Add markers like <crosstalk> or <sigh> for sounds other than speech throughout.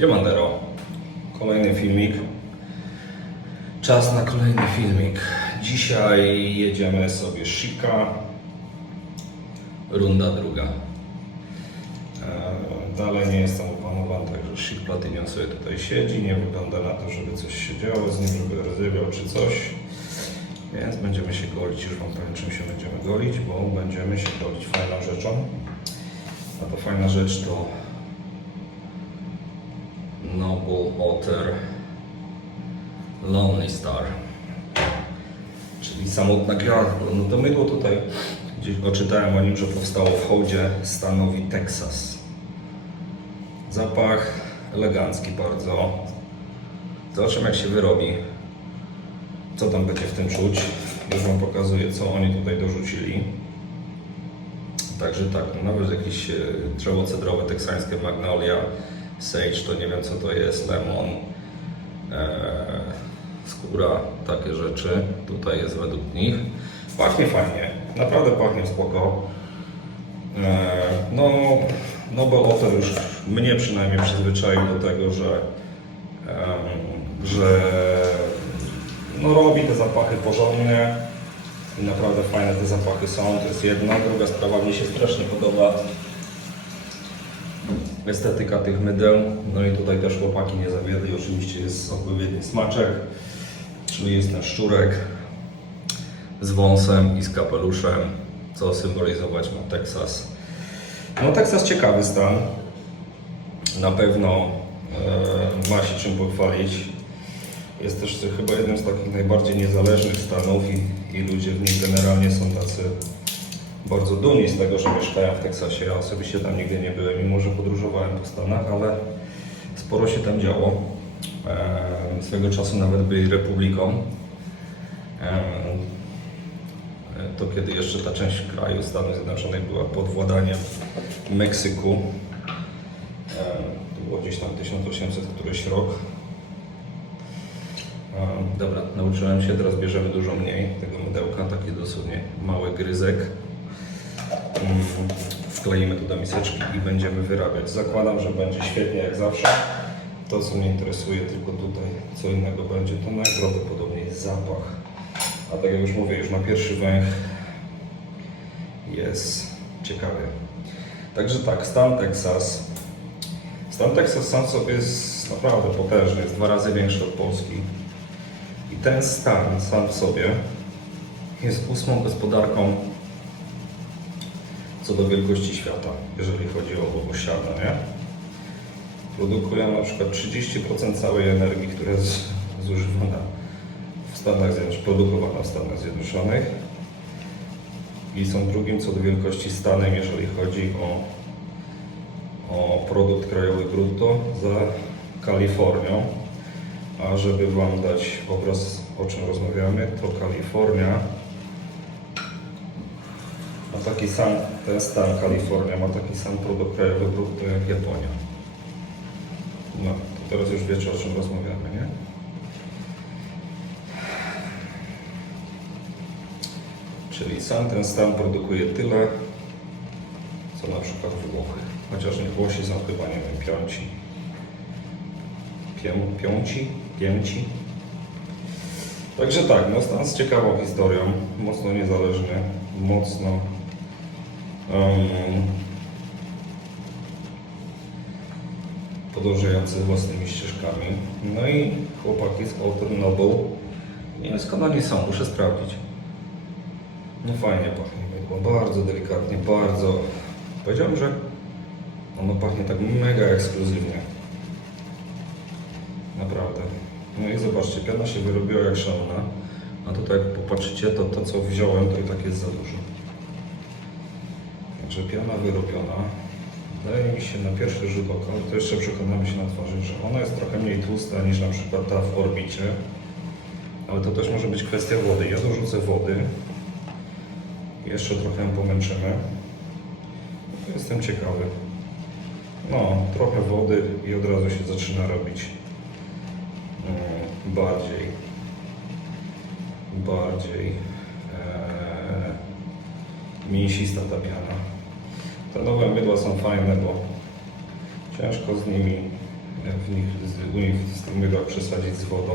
Siemandero. Kolejny filmik. Czas na kolejny filmik. Dzisiaj jedziemy sobie Shika. Runda druga. Eee, Dalej nie jestem opanowany, także Szik Platynion sobie tutaj siedzi. Nie wygląda na to, żeby coś się działo z nim, żeby rozrywiał czy coś. Więc będziemy się golić. Już Wam powiem, czym się będziemy golić, bo będziemy się golić fajną rzeczą. A to fajna rzecz to Noble Otter Lonely Star, czyli samotna gwiazda. No to mydło tutaj, gdzieś oczytałem o nim, że powstało w hołdzie stanowi Texas. Zapach elegancki bardzo. Zobaczymy jak się wyrobi. Co tam będzie w tym czuć. Już Wam pokazuję, co oni tutaj dorzucili. Także tak, no nawet jakieś e, drzewo cedrowe teksańskie, magnolia, sage, to nie wiem co to jest, lemon, e, skóra, takie rzeczy. Tutaj jest według nich. Pachnie fajnie, naprawdę pachnie spoko. E, no, Noble Otter już mnie przynajmniej przyzwyczaił do tego, że, em, że no, robi te zapachy porządnie i naprawdę fajne te zapachy są, to jest jedna. Druga sprawa, mnie się strasznie podoba estetyka tych mydeł. No i tutaj też chłopaki nie zawiedli, oczywiście jest odpowiedni smaczek, czyli jest ten szczurek z wąsem i z kapeluszem, co symbolizować ma Teksas. No Teksas ciekawy stan, na pewno e, ma się czym pochwalić. Jest też chyba jednym z takich najbardziej niezależnych stanów i, i ludzie w nim generalnie są tacy bardzo dumni z tego, że mieszkają w Teksasie. Ja osobiście tam nigdy nie byłem, mimo że podróżowałem po Stanach, ale sporo się tam działo. E, swego czasu nawet byli republiką. E, to kiedy jeszcze ta część kraju Stanów Zjednoczonych była pod władaniem Meksyku. E, to było gdzieś tam 1800 któryś rok. Dobra, nauczyłem się, teraz bierzemy dużo mniej tego mydełka, taki dosłownie mały gryzek. Wkleimy tu do miseczki i będziemy wyrabiać. Zakładam, że będzie świetnie jak zawsze. To co mnie interesuje tylko tutaj, co innego będzie, to najprawdopodobniej zapach. A tak jak już mówię, już na pierwszy węch jest ciekawie. Także tak, stan Texas. Stan Texas sam sobie jest naprawdę potężny, jest dwa razy większy od Polski. I ten stan sam w sobie jest ósmą gospodarką co do wielkości świata, jeżeli chodzi o obusiada, nie? Produkują na przykład 30% całej energii, która jest <laughs> zużywana w Stanach Zjednoczonych, produkowana w Stanach Zjednoczonych i są drugim co do wielkości stanem, jeżeli chodzi o, o produkt krajowy brutto za Kalifornią. A żeby Wam dać obraz, o czym rozmawiamy, to Kalifornia ma taki sam, ten stan Kalifornia ma taki sam produkt krajowy brutto jak Japonia. No, to teraz już wiecie o czym rozmawiamy, nie? Czyli sam ten stan produkuje tyle, co na przykład Włochy. Chociaż nie Włosi są chyba, nie wiem, piąci. Pię, piąci? Pięci? Także tak, no stan z ciekawą historią, mocno niezależny, mocno um, podążający własnymi ścieżkami. No i chłopaki z Outer Noble, nie wiem skąd oni są, muszę sprawdzić. No fajnie pachnie mydło, bardzo delikatnie, bardzo... Powiedziałem, że ono pachnie tak mega ekskluzywnie. Naprawdę. No i zobaczcie, piana się wyrobiła jak szalona. A tutaj jak popatrzycie, to to co wziąłem, to i tak jest za dużo. Także piana wyrobiona. Wydaje mi się na pierwszy rzut oka, to jeszcze przekonamy się na twarzy, że ona jest trochę mniej tłusta niż na przykład ta w orbicie. Ale to też może być kwestia wody. Ja dorzucę wody. Jeszcze trochę ją pomęczymy. Jestem ciekawy. No, trochę wody i od razu się zaczyna robić mm, bardziej bardziej e, mięsista ta piana. Te nowe mydła są fajne, bo ciężko z nimi w nich, z- u nich z tych mydłach przesadzić z wodą.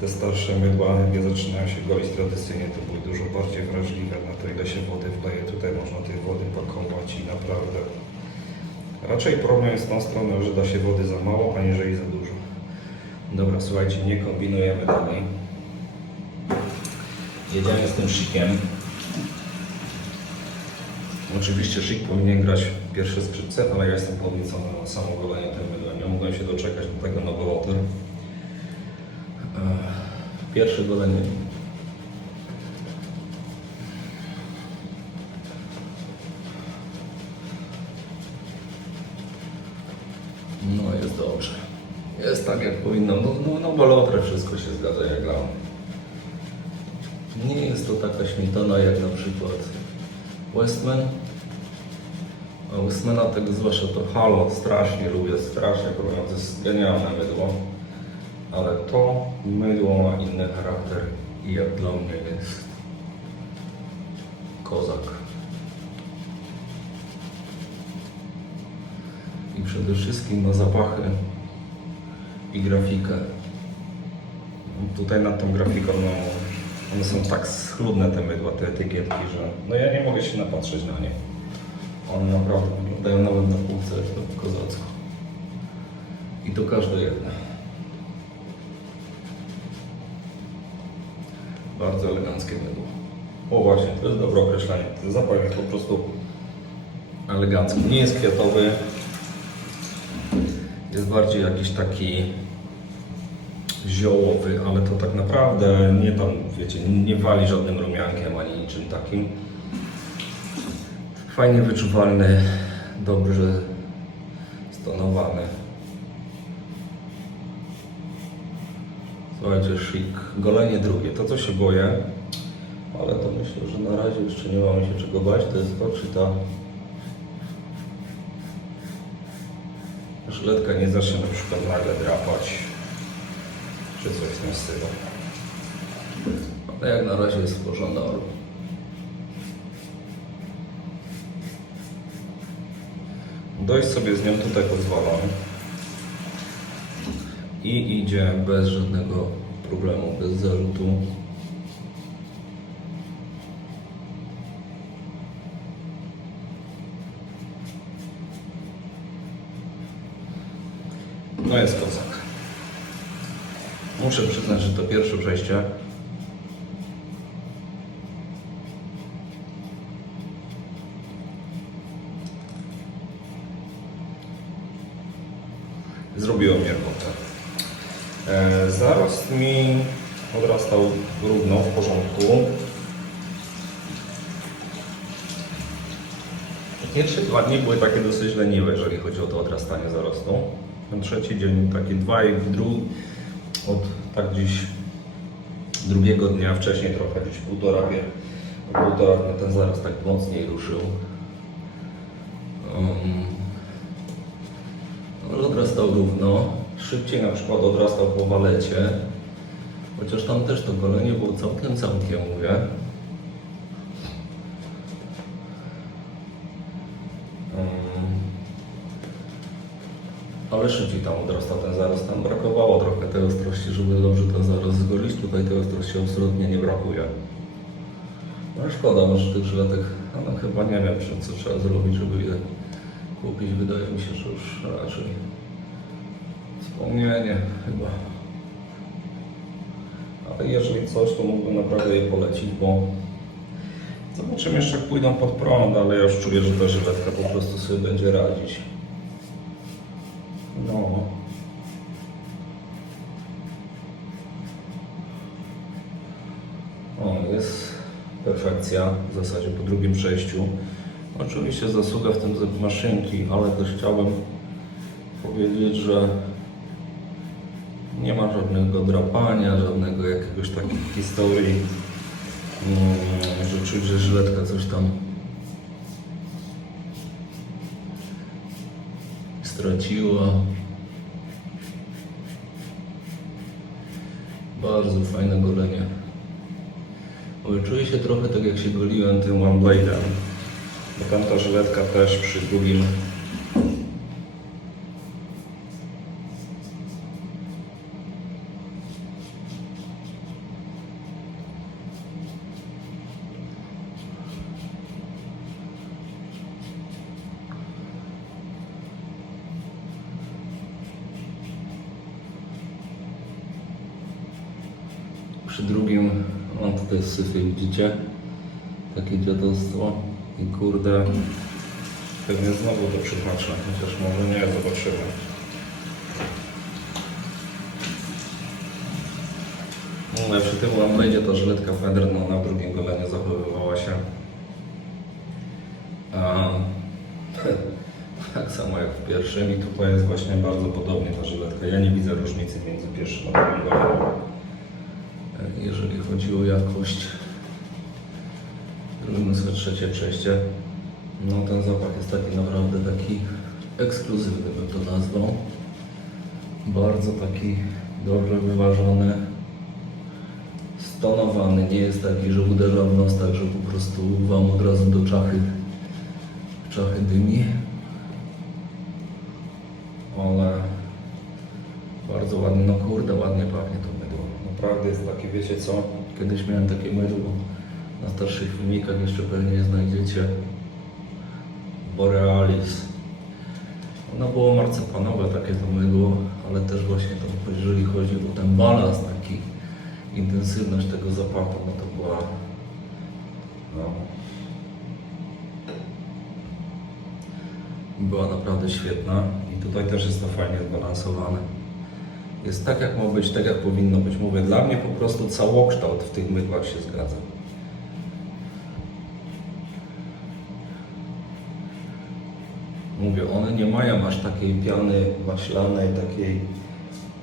Te starsze mydła, jak zaczynają się golić tradycyjnie, to były dużo bardziej wrażliwe na to, ile się wody wleje. Tutaj można tej wody pakować i naprawdę Raczej problem jest tą stronę, że da się wody za mało, aniżeli za dużo. Dobra, słuchajcie, nie kombinujemy dalej. Jedziemy z tym szykiem. Oczywiście szyk powinien grać pierwsze skrzypce, ale ja jestem podniecony na samo golenie tym mydłem. Nie mogłem się doczekać do tego nowołoter. Pierwsze golenie. No jest dobrze. Jest tak jak powinno. No, no, no bo lotre wszystko się zgadza jak mnie. Nie jest to taka śmietana jak na przykład Westman. A Westmana tego zwłaszcza to Halo strasznie lubię, strasznie lubię. To jest genialne mydło. Ale to mydło ma inny charakter i jak dla mnie jest kozak. I przede wszystkim na zapachy i grafikę. Tutaj nad tą grafiką, no, one są tak schludne te mydła, te etykietki, że no ja nie mogę się napatrzeć na nie. One naprawdę wyglądają nawet na półce kozacko. I to każde jedne. Bardzo eleganckie mydło. O właśnie, to jest dobre określenie. Zapach jest po prostu elegancki. Nie jest kwiatowy. Jest bardziej jakiś taki ziołowy, ale to tak naprawdę nie tam, wiecie, nie wali żadnym rumiankiem ani niczym takim. Fajnie wyczuwalny, dobrze stonowany. Słuchajcie, szyk. Golenie drugie. To, co się boję, ale to myślę, że na razie jeszcze nie mamy się czego bać, to jest to, czy ta żyletka nie zacznie na przykład nagle drapać, czy coś w tym stylu. Ale jak na razie jest w porządku. Dojść sobie z nią tutaj pozwalam i idzie bez żadnego problemu, bez zarzutu. No jest kozak. Muszę przyznać, że to pierwsze przejście. Zrobiło mi robotę. E, zarost mi odrastał równo, w porządku. Pierwsze dwa dni były takie dosyć leniwe, jeżeli chodzi o to odrastanie zarostu. Ten trzeci dzień, taki dwa i drugi, od tak gdzieś drugiego dnia, wcześniej trochę, gdzieś półtora, wie- półtora dnia ten zarost tak mocniej ruszył. Um, odrastał równo. Szybciej na przykład odrastał po walecie. Chociaż tam też to golenie było całkiem, całkiem mówię. Um, ale szybciej tam odrastał ten zarost. Tam brakowało trochę tej ostrości, żeby dobrze ten zarost zgolić. Tutaj tej ostrości absolutnie nie brakuje. No szkoda, może tych żyletek, no chyba nie wiem, co trzeba zrobić, żeby je kupić. Wydaje mi się, że już raczej wspomnienie chyba. Ale jeżeli coś, to mógłbym naprawdę je polecić, bo zobaczymy jeszcze jak pójdą pod prąd, ale ja już czuję, że ta żyletka po prostu sobie będzie radzić. No. O, jest perfekcja w zasadzie po drugim przejściu. Oczywiście zasługa w tym z maszynki, ale też chciałbym powiedzieć, że nie ma żadnego drapania, żadnego jakiegoś takiej historii, że czuć, że żyletka coś tam straciła. Bardzo fajne golenie. Czuję się trochę tak jak się goliłem tym One Blade'em. Piąta żyletka też przy drugim przy drugim mam tutaj syfy, widzicie? Takie dziadostwo. I kurde, pewnie znowu to przytłaczę, chociaż może nie, zobaczymy. No, ale przy tym lambrejdzie ta żyletka Fender, no na drugim golenie zachowywała się. <laughs> Tak samo jak w pierwszym i tutaj jest właśnie bardzo podobnie ta żyletka. Ja nie widzę różnicy między pierwszym a drugim goleniem. E, Jeżeli chodzi o jakość. Sobie trzecie przejście. No ten zapach jest taki naprawdę taki ekskluzywny bym to nazwał. Bardzo taki dobrze wyważony, stonowany, nie jest taki, że uderza w nos tak, że po prostu wam od razu do czachy, czachy dymi. Ale bardzo ładnie, no kurde, ładnie pachnie to mydło. Naprawdę jest takie, wiecie co? Kiedyś miałem takie mydło na starszych filmikach, jeszcze pewnie znajdziecie. Borealis. Ono było marcepanowe takie to mydło, ale też właśnie to, jeżeli chodzi o ten balans, taki intensywność tego zapachu, no to była no, była naprawdę świetna i tutaj też jest to fajnie zbalansowane. Jest tak jak ma być, tak jak powinno być. Mówię, dla mnie po prostu całokształt w tych mydłach się zgadza. Mówię, one nie mają aż takiej piany maślanej, takiej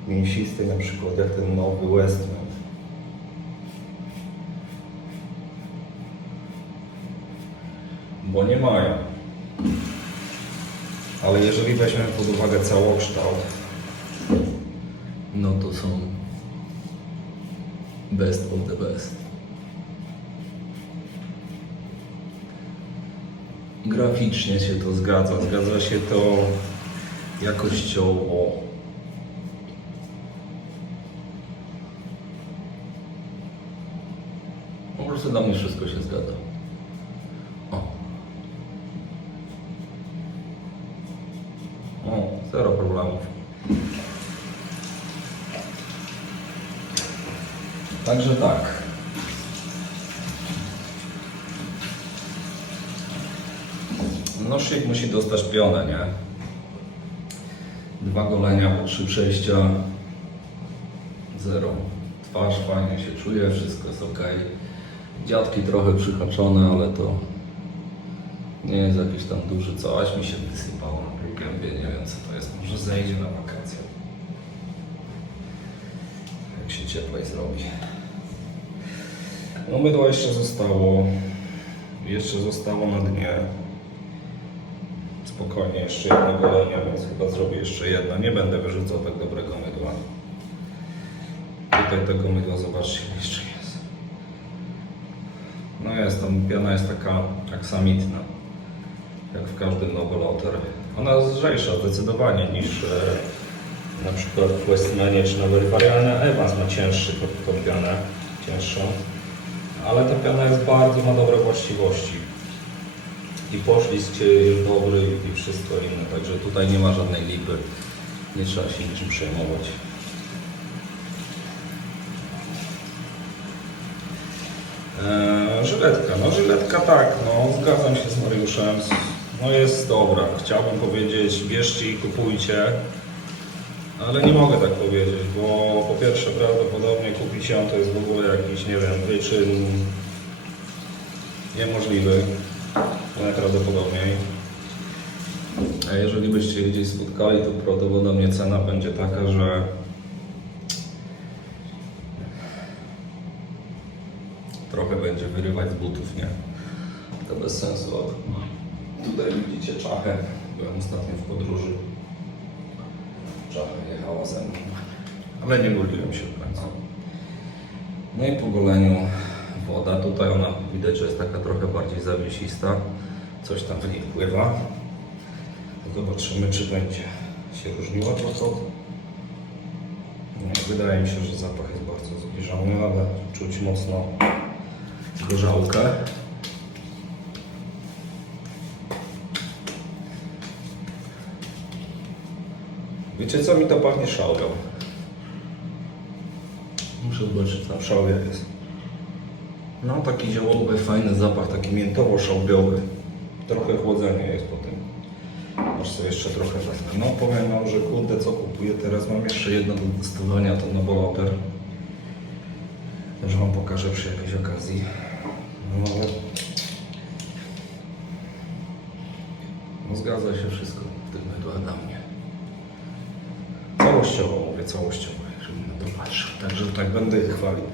mięsistej na przykład jak ten nowy Westman. Bo nie mają. Ale jeżeli weźmiemy pod uwagę całokształt, no to są best of the best. Graficznie się to zgadza, zgadza się to jakościowo. Po prostu dla mnie wszystko się zgadza. O. O, zero problemów. Także tak. Noszyk musi dostać pionę, nie? Dwa golenia po trzy przejścia. Zero. Twarz fajnie się czuje, wszystko jest ok. Dziadki trochę przyhaczone, ale to nie jest jakiś tam duży co. Aż mi się wysypało na gębie, nie wiem co to jest. Może zejdzie na wakacje. Jak się cieplej zrobi. No mydło jeszcze zostało. Jeszcze zostało na dnie. Spokojnie, jeszcze jedno golenie, więc chyba zrobię jeszcze jedno. Nie będę wyrzucał tak dobrego mydła. Tutaj tego mydła, zobaczcie, jeszcze jest. No jest, tam piana jest taka aksamitna, jak w każdym noboloter. Ona jest lżejsza zdecydowanie niż e, na przykład w Westmanie czy na Verifarianie. Evans ma cięższy tą pianę, cięższą. Ale ta piana jest bardzo, ma dobre właściwości. I poślizg jest dobry i wszystko inne, także tutaj nie ma żadnej lipy. Nie trzeba się niczym przejmować. Eee, żyletka, no żyletka tak, no zgadzam się z Mariuszem, no jest dobra, chciałbym powiedzieć bierzcie i kupujcie, ale nie mogę tak powiedzieć, bo po pierwsze prawdopodobnie kupić ją to jest w ogóle jakiś, nie wiem, wyczyn niemożliwy, najprawdopodobniej. A jeżeli byście gdzieś spotkali, to prawdopodobnie cena będzie taka, że trochę będzie wyrywać z butów, nie? To bez sensu. Tutaj widzicie czachę. Byłem ostatnio w podróży. Czacha jechała ze mną. Ale nie goliłem się w końcu. No i po goleniu woda. Tutaj ona widać, że jest taka trochę bardziej zawiesista. Coś tam w niej pływa. Zobaczymy, czy będzie się różniła trochę wydaje mi się, że zapach jest bardzo zbliżony, ale czuć mocno gorzałkę. Wiecie co mi to pachnie szałwią? Muszę zobaczyć, tam szałwia jest. No taki ziołowy, fajny zapach, taki miętowo-szałwiowy. Trochę chłodzenie jest po tym. Aż sobie jeszcze trochę wezmę. No powiem wam, że kurde co kupuję teraz. Mam jeszcze jedno do testowania, to Noboloper. Też wam pokażę przy jakiejś okazji. No ale... No zgadza się wszystko w tym mydła dla mnie. Całościowo mówię, całościowo, żebym na to patrzył. Także tak będę je chwalił.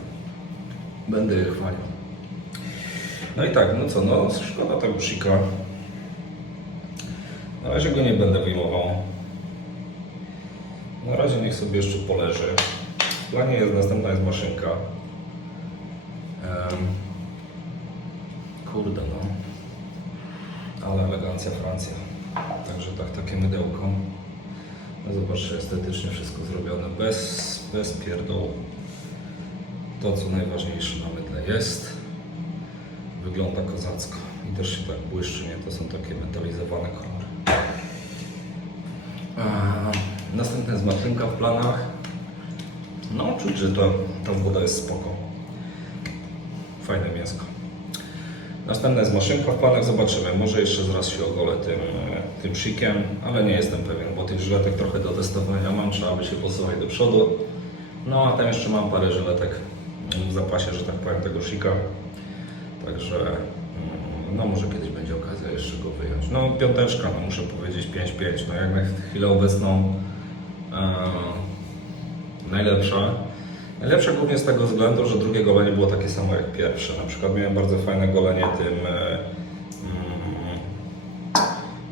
Będę je chwalił. No i tak, no co, no szkoda tego szyka. Na razie go nie będę wyjmował. Na razie niech sobie jeszcze poleży. W planie jest następna jest maszynka. Em, kurde no. Ale elegancja Francja. Także tak, takie mydełko. No zobaczcie, estetycznie wszystko zrobione, bez, bez pierdołu. To, co najważniejsze na mydle jest. Wygląda kozacko. I też się tak błyszczy, nie? To są takie metalizowane kolory. A, Następna jest maszynka w planach. No, czuć, że to, ta woda jest spoko. Fajne mięsko. Następna jest maszynka w planach, zobaczymy. Może jeszcze zaraz się ogolę tym, e, tym shikiem, ale nie jestem pewien, bo tych żyletek trochę do testowania mam, trzeba by się posuwać do przodu. No a tam jeszcze mam parę żyletek w zapasie, że tak powiem, tego shika. Także mm, no może kiedyś będzie okazja jeszcze go wyjąć. No piąteczka, no muszę powiedzieć 5-5, no jak na chwilę obecną e, najlepsza. Najlepsze głównie z tego względu, że drugie golenie było takie samo jak pierwsze. Na przykład miałem bardzo fajne golenie tym e, mm,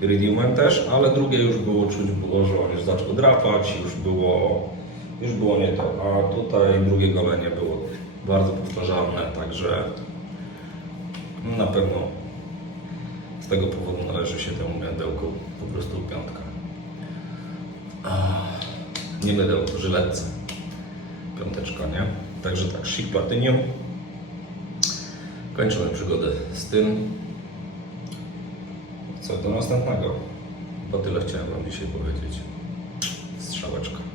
iridiumem też, ale drugie już było czuć było, że on już zaczął drapać, już było, już było nie to. A tutaj drugie golenie było bardzo powtarzalne, także na pewno z tego powodu należy się temu mydełku po prostu piątka. Nie mydełku, żyletce. Piąteczka, nie? Także tak, Chic Platinum. Kończymy przygodę z tym. Co do następnego? Bo tyle chciałem Wam dzisiaj powiedzieć. Strzałeczka.